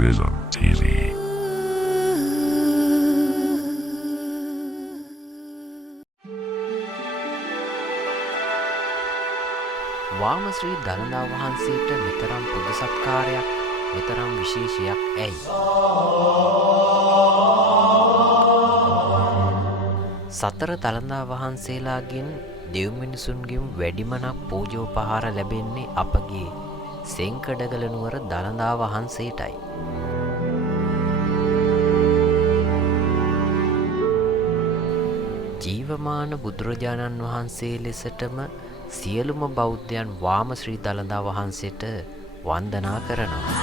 Prism TV. වාම ශ්‍රී දළදා වහන්සේට මෙතරම් පුද සත්කාරයක් මෙතරම් විශේෂයක් ඇයි? සතර දළදා වහන්සේලාගෙන් දෙව් මිනිසුන්ගෙන් වැඩිමනක් පූජෝපහාර ලැබෙන්නේ අපගේ සෙන්කඩගල නුවර දළදා වහන්සේටයි. ජීවමාන බුදුරජාණන් වහන්සේ ලෙසටම සියලුම බෞද්ධයන් වාම ශ්‍රී දළදා වහන්සේට වන්දනා කරනවා.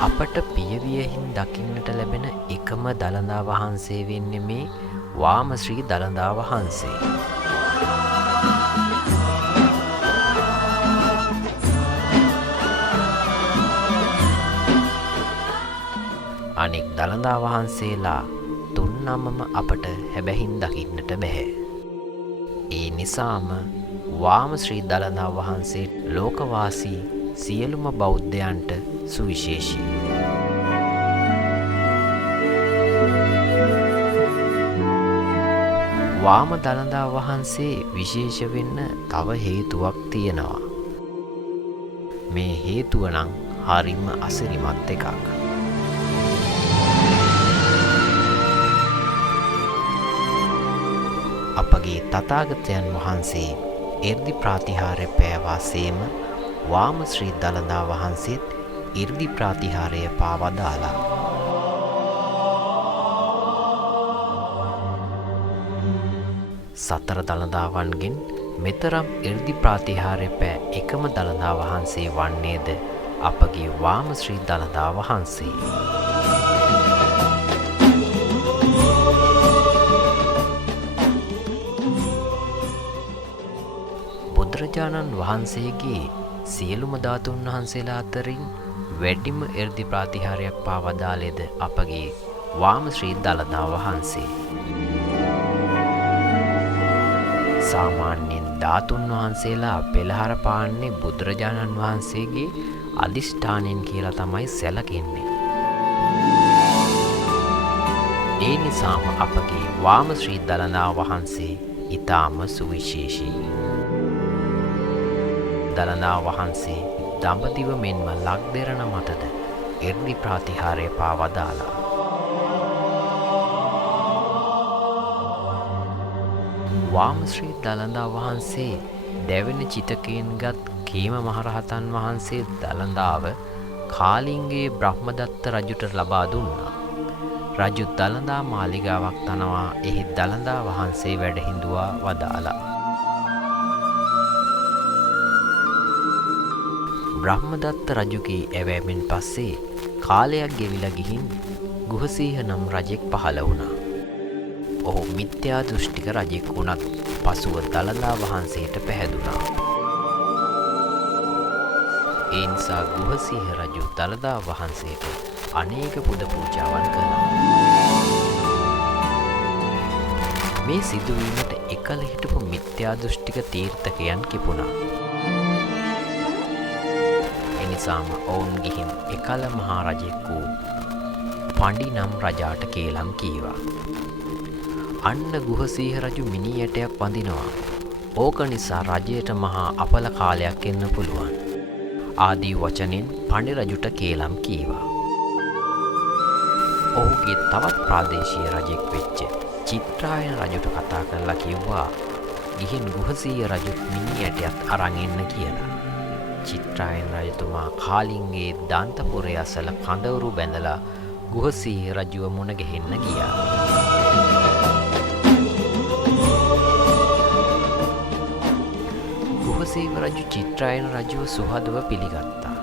අපට පියවියෙන් දකින්නට ලැබෙන එකම දළදා වහන්සේ වෙන්නේ මේ වාම ශ්‍රී දළදා වහන්සේ. අනෙක් දළදා වහන්සේලා තුන්නමම අපට හැබැහින් දකින්නට බැහැ. ඒ නිසාම වාම ශ්‍රී දළදා වහන්සේ ලෝකවාසී සියලුම බෞද්ධයන්ට සුවිශේෂී. වාම දළදා වහන්සේ විශේෂ වෙන්න තව හේතුවක් තියෙනවා. මේ හේතුව නම් හරිම අසිරිමත් එකක්. අපගේ තථාගතයන් වහන්සේ 이르දි ප්‍රාතිහාර්ය පෑවා සේම වාම ශ්‍රී දළදා වහන්සේත් 이르දි ප්‍රාතිහාර්ය පාවදාලා. සතර දළදාවන්ගෙන් මෙතරම් 이르දි ප්‍රාතිහාර්ය පෑ එකම දළදා වහන්සේ වන්නේද අපගේ වාම ශ්‍රී දළදා වහන්සේ. බුදුරජාණන් වහන්සේගේ සියලුම ධාතුන් වහන්සේලා අතරින් වැඩිම 이르දි ප්‍රාතිහාර්යයක් පාවදාලේද අපගේ වාම ශ්‍රී දළදා වහන්සේ. සාමාන්‍යයෙන් ධාතුන් වහන්සේලා පෙළහර පාන්නේ බුදුරජාණන් වහන්සේගේ අදිෂ්ඨානෙන් කියලා තමයි සැලකෙන්නේ. ඒ නිසාම අපගේ වාම ශ්‍රී දළදා වහන්සේ ඊටාම සුවිශේෂී. දළදා වහන්සේ දඹදිව මෙන්ම ලක්දෙරණ මතද 이르දි ප්‍රාතිහාර්ය පාවදාලා. වාම ශ්‍රී දළදා වහන්සේ දැවෙන චිතකයෙන්ගත් කේම මහරහතන් වහන්සේ දළදාව කාලිංගයේ බ්‍රහ්මදත්ත රජුට ලබා දුන්නා. රජු දළදා මාලිගාවක් තනවා එහි දළදා වහන්සේ වැඩ හිඳුවා වදාලා. බ්‍රහ්මදත්ත රජුගේ ඇවෑමෙන් පස්සේ කාලයක් ගෙවිලා ගිහින් ගුහසීහ නම් රජෙක් පහළ වුණා. ඔහු මිත්‍යා දෘෂ්ටික රජෙක් වුණත් පසුව දළදා වහන්සේට පැහැදුනා. ඒ නිසා ගුහසීහ රජු දළදා වහන්සේට අනේක පුද පූජාවන් කළා. මේ සිදුවීමට එකල හිටපු මිත්‍යා දෘෂ්ටික තීර්ථකයන් කිපුණා. එනිසාම ඔවුන් ගිහින් එකල මහා රජෙක් වූ පඬි නම් රජාට කේලම් කීවා. අන්න ගුහසීහ රජු මිනි ඇටයක් වඳිනවා. ඕක නිසා රජයට මහා අපල කාලයක් එන්න පුළුවන්. ආදී වචනෙන් පඬි රජුට කේලම් කීවා. ඔහුගේ තවත් ප්‍රාදේශීය රජෙක් වෙච්ච චිත්‍රායන රජුට කතා කරලා කිව්වා ගිහින් ගුහසීහ රජු මිනි ඇටයක් අරන් එන්න කියලා. චිත්‍රායන රජතුමා කාලිංගයේ දන්තපුරය අසල කඳවුරු බැඳලා ගුහසීහ රජුව මුණ ගැහෙන්න ගියා. ගුහසීහ රජු චිත්‍රායන රජුව සුහදව පිළිගත්තා.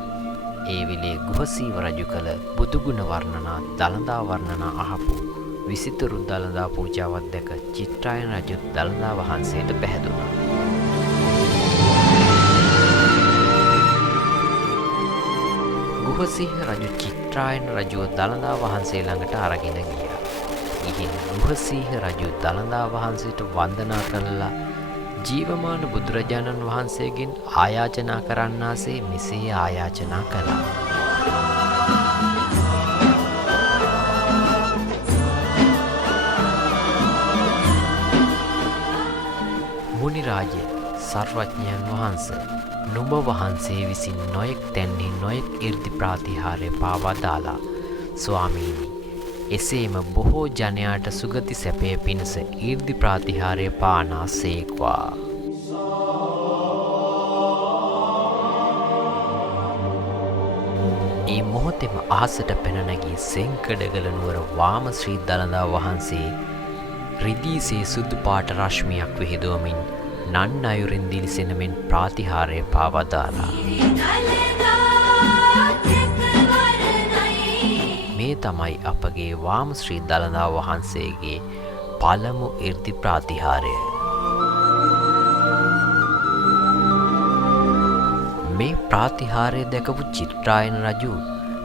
ඒ වෙලේ ගුහසීහ රජු කළ බුදුගුණ වර්ණනා දළදා වර්ණනා අහපු විසිතුරු දළදා පූජාවක් දැක චිත්‍රායන රජු දළදා වහන්සේට පැහැදුනා. ගුහසීහ රජු චිත්‍රායන රජුව දළදා වහන්සේ ළඟට අරගෙන ගියා. ගිහින් ගුහසීහ රජු දළදා වහන්සේට වන්දනා කළා ජීවමාන බුදුරජාණන් වහන්සේගෙන් ආයාචනා කරන්නාසේ මෙසේ ආයාචනා කළා. මුනි රාජය, සර්වඥයන් වහන්ස, නුඹ වහන්සේ විසින් නොයෙක් තැන්හි නොයෙක් 이르දි ප්‍රාතිහාර්ය පාවා දාලා. ස්වාමීනි, එසේම බොහෝ ජනයාට සුගති සැපය පිණිස 이르දි ප්‍රාතිහාර්ය පානාසේක්වා. ඒ මොහොතෙම අහසට පැන නැගී සෙංකඩගල නුවර වාම ශ්‍රී දළදා වහන්සේ රිදීසේ සුදු පාට රශ්මියක් විහිදුවමින් නන් අයුරින් දිලිසෙන මෙන් ප්‍රාතිහාර්ය පාවා දාලා. මේ තමයි අපගේ වාම ශ්‍රී දළදා වහන්සේගේ පළමු 이르දි ප්‍රාතිහාර්ය. මේ ප්‍රාතිහාර්ය දැකපු චිත්‍රායන රජු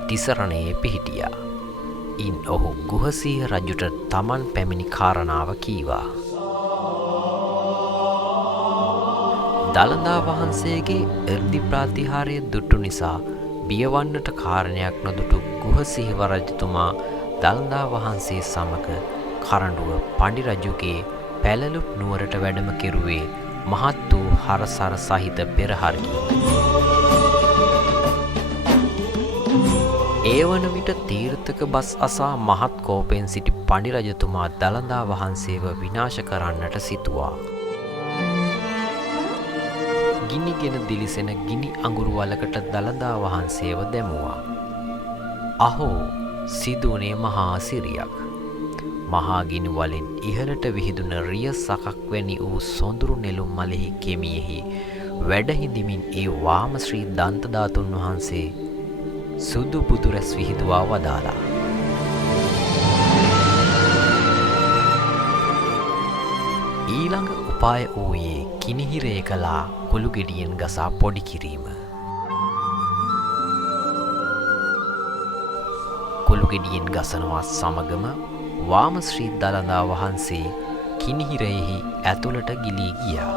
තිසරණයේ පිහිටියා. ඉන් ඔහු ගුහසීහ රජුට තමන් පැමිණි කාරණාව කීවා. දළදා වහන්සේගේ 이르දි ප්‍රාතිහාර්ය දුටු නිසා බියවන්නට කාරණයක් නොදුටු ගුහසීහ රජතුමා දළදා වහන්සේ සමග කරඬුව පඬි රජුගේ පැලලුප් නුවරට වැඩම කෙරුවේ මහත් වූ හරසර සහිත පෙරහරකින්. ඒ වන විට තීර්ථක බස් අසා මහත් කෝපයෙන් සිටි පඬි රජතුමා දළදා වහන්සේව විනාශ කරන්නට සිතුවා. ගිනිගෙන දිලිසෙන ගිනි අඟුරු වලකට දළදා වහන්සේව දැමුවා. අහෝ, සිදුවනේ මහා සිරියක්. මහා ගිනි වලින් ඉහළට විහිදුන රිය සකක් වැනි වූ සොඳුරු නෙළුම් මලෙහි කෙමියෙහි වැඩ හිඳිමින් ඒ වාම ශ්‍රී දන්ත ධාතුන් වහන්සේ සුදු බුදු රැස් විහිදුවා වදාලා. ඊළඟ උපාය වූයේ කිනිහිරය කලා කුළු ගෙඩියෙන් ගසා පොඩි කිරීම. කුළු ගෙඩියෙන් ගසනවා සමගම වාම ශ්‍රී දළදා වහන්සේ කිනිහිරයෙහි ඇතුළට ගිලී ගියා.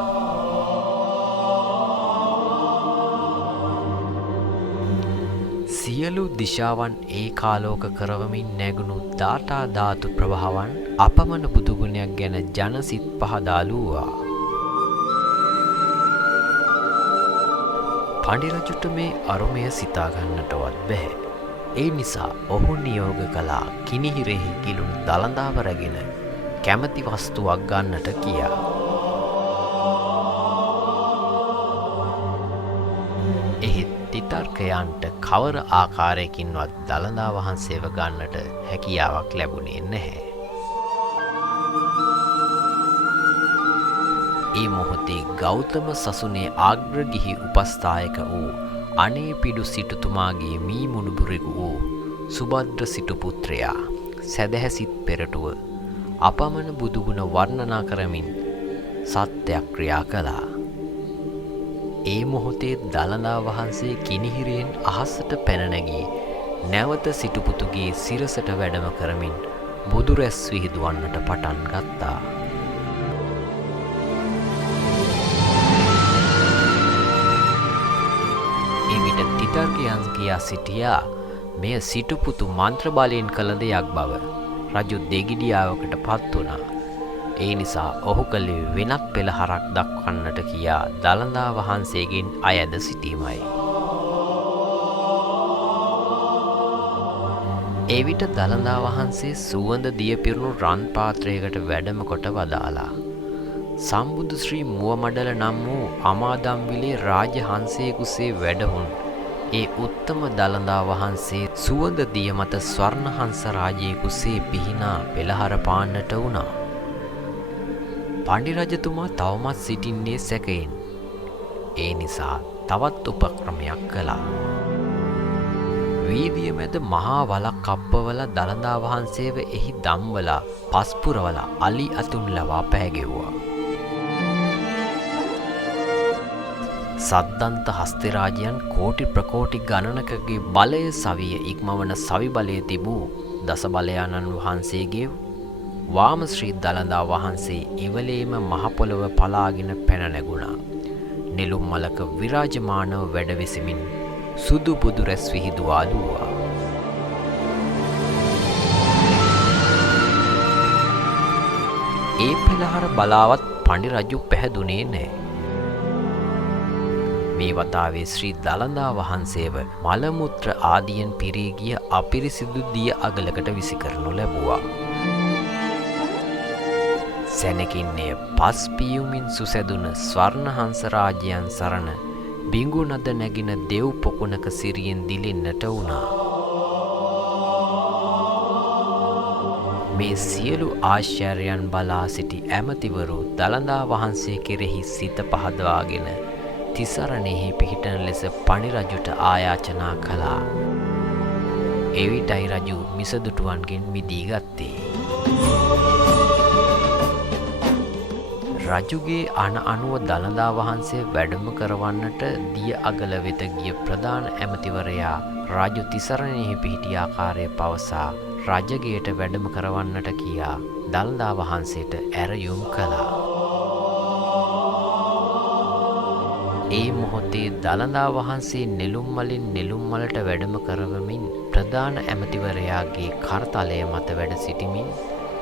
සියලු දිශාවන් ඒකාලෝක කරවමින් නැගුණු දාඨා ධාතු ප්‍රභාවන් අපමණ බුදුගුණයක් ගැන ජනසිත පහදාලුවා. පඬි රජුට මේ අරුමය සිතා ගන්නටවත් බැහැ. ඒ නිසා ඔහු නියෝග කළා කිනිහිරෙහි ගිලුණු දළදාව රැගෙන කැමැති වස්තුවක් ගන්නට කියා. එහෙත් තිතර්කයන්ට කවර ආකාරයකින්වත් දළදා වහන්සේව ගන්නට හැකියාවක් ලැබුණේ නැහැ. ඒ මොහොතේ ගෞතම සසුනේ ආග්‍රගිහි උපස්ථායක වූ අනේපිඩු සිටුතුමාගේ මී මුණුබුරෙකු වූ සුභද්‍ර සිටු පුත්‍රයා සැදැහැසිත් පෙරටුව අපමණ බුදුගුණ වර්ණනා කරමින් සත්‍යක්‍රියා කළා. ඒ මොහොතේ දළදා වහන්සේ කිනිහිරෙන් අහසට පැන නැගී නැවත සිටුපුතුගේ සිරසට වැඩම කරමින් බුදු රැස් විහිදුවන්නට පටන් ගත්තා. එවිට තිතර්කයන් කියා සිටියා මෙය සිටුපුතු මන්ත්‍ර බලයෙන් කළ දෙයක් බව. රජු දෙගිඩියාවකට පත් වුණා. ඒ නිසා ඔහු කලේ වෙනත් පෙළහරක් දක්වන්නට කියා දළදා වහන්සේගෙන් අයද සිටීමයි. එවිට දළදා වහන්සේ සුවඳ දිය පිරුණු රන් පාත්‍රයකට වැඩම කොට වදාලා. සම්බුදු ශ්‍රී මුවමඩල නම් වූ අමාදම්විලේ රාජහංසයේ කුසේ වැඩහුන් ඒ උත්තම දළදා වහන්සේ සුවඳ දිය මත ස්වර්ණහංස රාජයේ කුසේ පිහිනා පෙළහර පාන්නට වුණා. පඬි රජතුමා තවමත් සිටින්නේ සැකයෙන්. ඒ නිසා තවත් උපක්‍රමයක් කළා. වීදිය මැද මහා වලක් කප්පවල දළදා වහන්සේව එහි දම්වලා පස්පුරවල අලි අතුන් ලවා පැහැගෙව්වා. සද්දන්ත හස්තිරාජයන් කෝටි ප්‍රකෝටි ගණනකගේ බලය සවිය ඉක්මවන සවි බලය තිබූ දස බලයාණන් වහන්සේගේ වාම ශ්‍රී දළදා වහන්සේ ඉවලේම මහ පොළොව පලාගෙන පැන නැගුණා. නෙළුම් මලක විරාජමානව වැඩ වෙසෙමින් සුදු බුදු රැස් විහිදුවාලුවා. ඒ පෙළහර බලාවත් පඬි රජු පැහැදුනේ නැහැ. මේ වතාවේ ශ්‍රී දළදා වහන්සේව මල මුත්‍ර ආදියෙන් පිරී ගිය අපිරිසිදු දිය අගලකට විසි කරනු ලැබුවා. සැනකින්නේ පස් පියුමින් සුසැදුන ස්වර්ණහංස රාජ්‍යයන් සරණ බිඟු නද නැගින දෙව් පොකුණක සිරියෙන් දිලින්නට වුණා. මේ සියලු ආශ්චර්යයන් බලා සිටි ඇමතිවරු දළදා වහන්සේ කෙරෙහි සිත පහදවාගෙන තිසරණෙහි පිහිටන ලෙස පඬි රජුට ආයාචනා කළා. එවිටයි රජු මිසදුටුවන්ගෙන් මිදී ගත්තේ. රජුගේ අනුව දළදා වහන්සේ වැඩම කරවන්නට දිය අගල වෙත ගිය ප්‍රධාන ඇමතිවරයා රජු තිසරණෙහි පිහිටි ආකාරය පවසා රජගේට වැඩම කරවන්නට කියා දළදා වහන්සේට ඇරයුම් කළා. ඒ මොහොතේ දළදා වහන්සේ නෙළුම් මලින් නෙළුම් මලට වැඩම කරවමින් ප්‍රධාන ඇමතිවරයාගේ කරතලය මත වැඩ සිටිමින්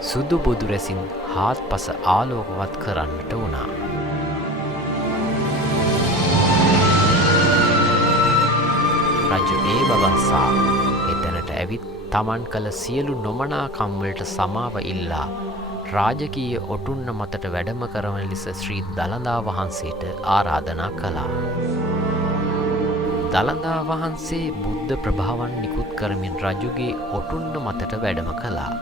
සුදු බුදු රැසින් හාත්පස ආලෝකවත් කරන්නට වුණා. රජු ඒ බවසා එතනට ඇවිත් තමන් කළ සියලු නොමනාකම් වලට සමාව ඉල්ලා රාජකීය ඔටුන්න මතට වැඩම කරවන ලෙස ශ්‍රී දළදා වහන්සේට ආරාධනා කළා. දළදා වහන්සේ බුද්ධ ප්‍රභාවන් නිකුත් කරමින් රජුගේ ඔටුන්න මතට වැඩම කළා.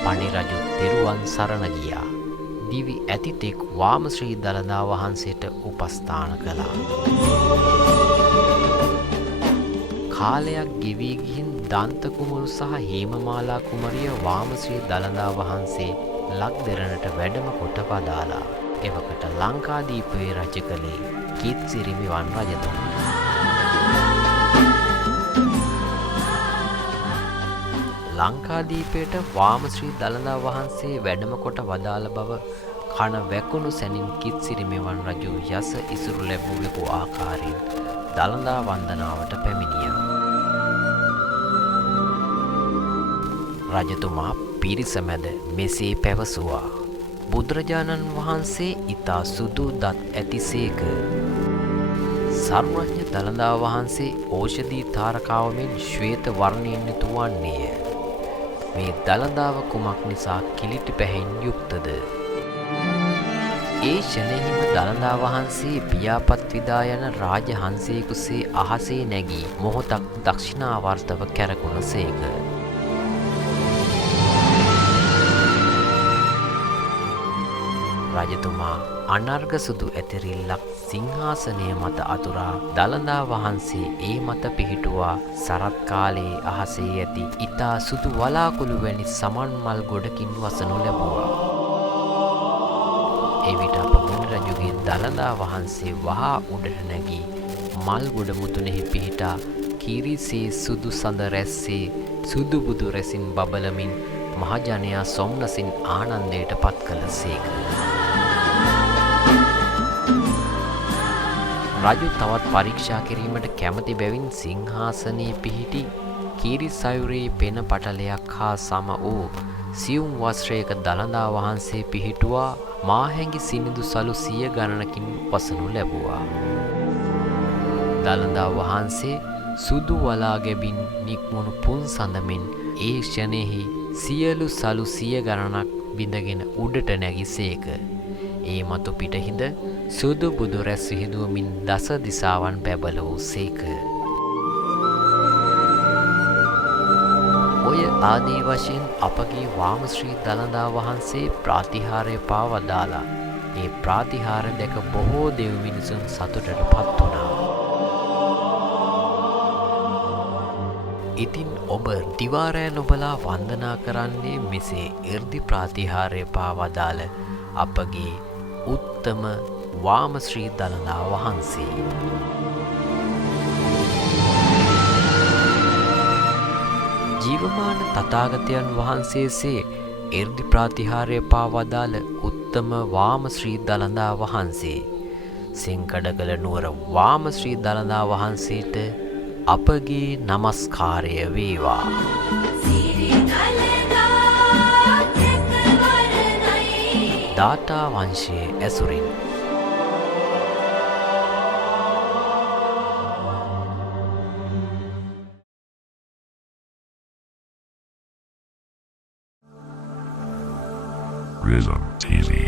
පඬි රජු තෙරුවන් සරණ ගියා. දිවි ඇතිතෙක් වාම ශ්‍රී දළදා වහන්සේට උපස්ථාන කළා. කාලයක් ගෙවී ගිහින් දන්ත කුමරු සහ හේමමාලා කුමරිය වාම ශ්‍රී දළදා වහන්සේ ලක්දෙරණට වැඩම කොට වදාලා. එවකට ලංකාදීපයේ රජ කළේ කීත්සිරිමි වන් රජතුමා. ලංකාදීපයට වාම ශ්‍රී දළදා වහන්සේ වැඩම කොට වදාළ බව කන වැකුණු සැනින් කිත්සිරිමි වන් රජු යස ඉසුරු ලැබූ ආකාරයෙන් දළදා වන්දනාවට පැමිණියා. රජතුමා පිරිස මැද මෙසේ පැවසුවා. බුදුරජාණන් වහන්සේ ඊතා සුදු දත් ඇතිසේක. සර්වඥ දළදා වහන්සේ ඕෂධී තාරකාව මෙන් ශ්වේත වර්ණයෙන් යුතු වන්නේය. මේ දළදාව කුමක් නිසා කිලිටි පැහැයෙන් යුක්තද? ඒ ෂණෙහිම දළදා වහන්සේ පියාපත් විදා යන රාජහංසයෙකුසේ අහසේ නැගී මොහොතක් දක්ෂිනාවර්තව කැරකුණසේක. රජතුමා අනර්ග සුදු ඇතිරිල්ලක් සිංහාසනය මත අතුරා දළදා වහන්සේ ඒ මත පිහිටුවා සරත් කාලයේ අහසේ ඇති ඊතා සුදු වලාකුළු වැනි සමන් මල් ගොඩකින් වසනු ලැබුවා. එවිට අපමුණි රජුගේ දළදා වහන්සේ වහා උඩට නැගී මල් ගොඩ මුදුනේහි පිහිටා කිරිසේ සුදු සඳ රැස්සේ සුදු බුදු රැසින් බබලමින් මහජනයා සොම්නසින් ආනන්දයට පත් කළසේක. රජු තවත් පරීක්ෂා කිරීමට කැමති බැවින් සිංහාසනයේ පිහිටි කීරිසයුරේ පෙන පටලයක් හා සම වූ සියුම් වස්ත්‍රයක දළදා වහන්සේ පිහිටුවා මාහැඟි සිනිඳු සලු 100 ගණනකින් වසනු ලැබුවා. දළදා වහන්සේ සුදු වලා ගැබින් නික්මුණු පුන් සඳමින් ඒ ක්ෂණෙහි සියලු සලු 100 ගණනක් බිඳගෙන උඩට නැගිසේක. ඒ මතු පිටහිඳ සුදු බුදු රැස් විහිදුවමින් දස දිසාවන් බැබල වූසේක. ඔය ආදී වශයෙන් අපගේ වාම ශ්‍රී දළදා වහන්සේ ප්‍රාතිහාර්ය පාවදාලා. ඒ ප්‍රාතිහාර දැක බොහෝ දෙව් මිනිසුන් සතුටට පත් වුණා. ඉතින් ඔබ දිවාරෑ නොබලා වන්දනා කරන්නේ මෙසේ 이르දි ප්‍රාතිහාර්ය පාවදාල අපගේ උත්තම වාම ශ්‍රී දළදා වහන්සේ. ජීවමාන තථාගතයන් වහන්සේසේ එර්දි ප්‍රාතිහාර්ය පාවදාළ උත්තම වාම ශ්‍රී දළදා වහන්සේ සෙන්කඩගල නුවර වාම ශ්‍රී දළදා වහන්සේට අපගේ නමස්කාරය වේවා. දාඨා වංශයේ ඇසුරින් Prism TV.